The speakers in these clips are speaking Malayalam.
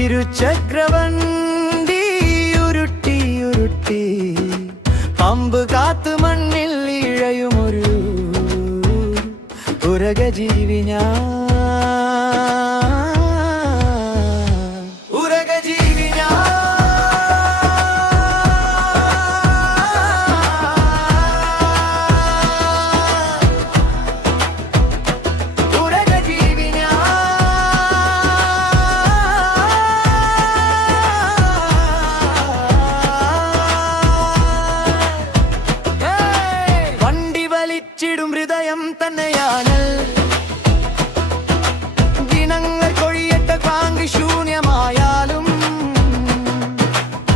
ഇരുചക്രവണ്ടി ഉരുട്ടി ഉരുട്ടി പമ്പ് കാത്തു മണ്ണിൽ ഇഴയുമൊരു ഉരകജീവി ഞാൻ. ഹൃദയം തന്നെയാണ് ദിനങ്ങൾ കൊഴിയട്ട കാങ്കി ശൂന്യമായാലും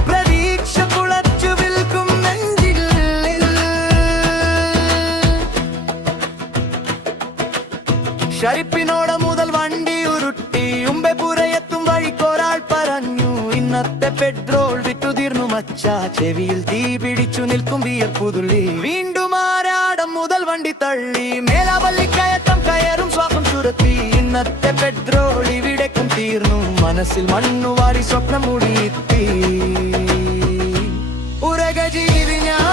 പ്രതീക്ഷ കുളച്ചു വിൽക്കും നെഞ്ചിൽ. ഷരിപ്പിനോട് മുതൽ വണ്ടി ഉരുട്ടി ഉമ്പെ പുരയെത്തും വഴിക്കൊരാൾ പറഞ്ഞു, ഇന്നത്തെ പെട്രോൾ വിറ്റു തീർന്നു മച്ചാ. ചെവിയിൽ തീ പിടിച്ചു നിൽക്കും വിയർപ്പുതുള്ളി. വീണ്ടും ആരാടം മുതൽ വണ്ടി തള്ളി മേലാവല്ലിക്കയറ്റം കയറും ശ്വാസം ചുരത്തി. ഇന്നത്തെ പെട്രോൾ ഇവിടേക്കും തീർന്നു, മനസ്സിൽ മണ്ണുവാരി സ്വപ്നം മൂടിയെത്തി. ഉരകജീവി ഞാൻ.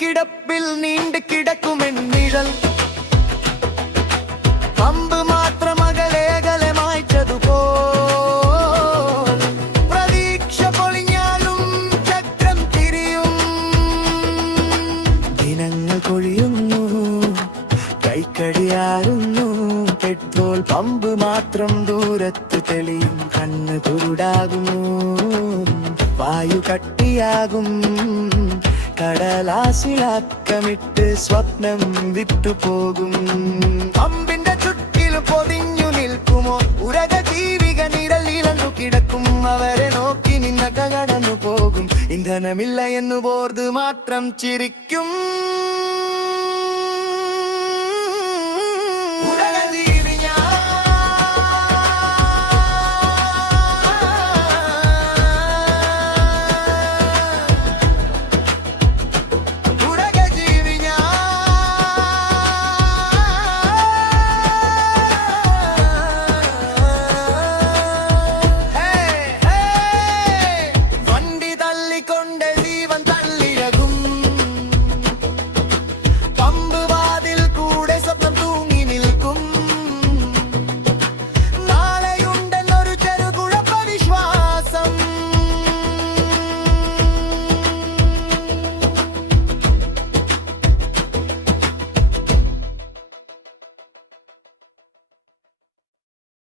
കിടപ്പിൽ നീണ്ടു കിടക്കുമെൻ നിഴൽ, പമ്പ് മാത്രം അകലെ മായ്ച്ചതുപോൽ. പ്രതീക്ഷ പൊളിഞ്ഞാലും ചക്രം തിരിയും. ദിനങ്ങൾ കൊഴിയുന്നു, കൈക്കടിയാറുന്നു. പെട്രോൾ പമ്പ് മാത്രം ദൂരത്ത് തെളിയും. കണ്ണ് കുരുടാകുന്നു, വായു കട്ടിയാകും. കടലാസിലാക്കമിട്ട് സ്വപ്നം വിട്ടുപോകും. പമ്പിന്റെ ചുറ്റിലും പൊതിഞ്ഞു നിൽക്കുമോ ഉരകജീവിക നിഴലിലന്നു കിടക്കും. അവരെ നോക്കി നിന്നക കടന്നു പോകും. ഇന്ധനമില്ല എന്നു ബോർഡ് മാത്രം ചിരിക്കും.